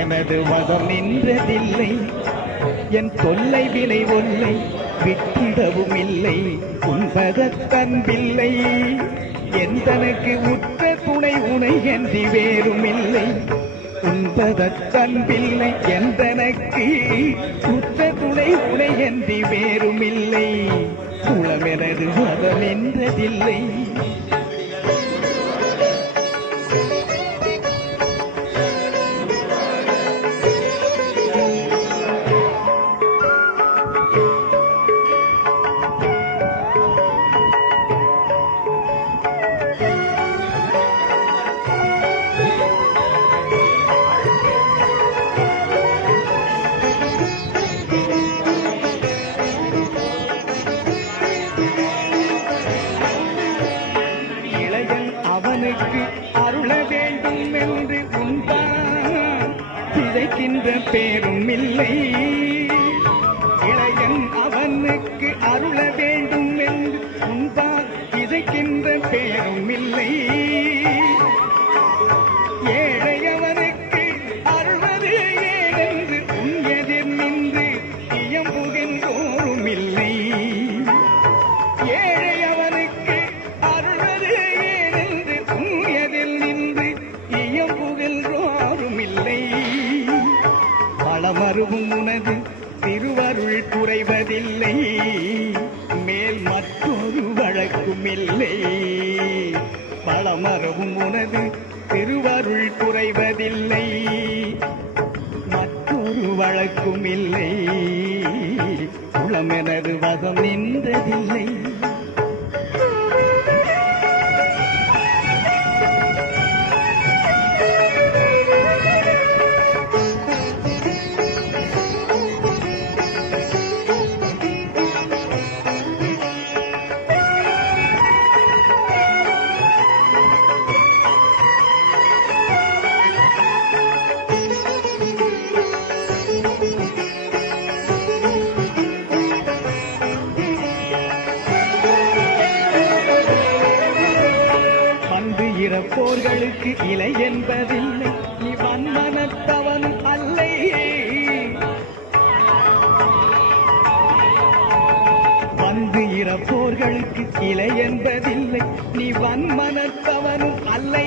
எனது வதம் நின்றதில்லை, என் தொல்லை வினை ஒல்லை விட்டிடவும் இல்லை, உன்பதற்கன்பில்லை. எந்தனுக்கு உற்ற துணை உனை என்று வேறும் இல்லை, உன்பதற்கன்பில்லை. எந்தனக்கு உற்ற துணை உனை என்று வேறும் இல்லை, குளமெனது வதம் நின்றதில்லை. அவனுக்கு அருள வேண்டும் என்று உண்டான் சிதைக்கின்ற பேரும் இல்லை. இளையன் அவனுக்கு அருள வேண்டும் என்று உண்டான் சிதைக்கின்ற பேரும் இல்லை. ஏழை அவனுக்கு அருள்வது ஏனென்று உன் எதிர் நின்று இயம்புகின்றோரும் இல்லை. ஏழை அவனுக்கு அருள்வது ஏனென்று உன் எதில் நின்று இயம்புகின்றோரும் இல்லை. பழமருவும் உனது திருவருள் குறைவதில்லை, மேல் மற்றொரு வழக்கும் இல்லை. பழமருவும் உனது திருவருள் குறைவதில்லை, மற்றொரு வழக்கும் இல்லை, குளமெனது வதம் நின்றதில்லை. இறப்போர்களுக்கு இலை என்பதில்லை, நீ வன்மனத்தவன் அல்லை. வந்து இறப்போர்களுக்கு இலை என்பதில்லை, நீ வன்மனத்தவனும் அல்லை.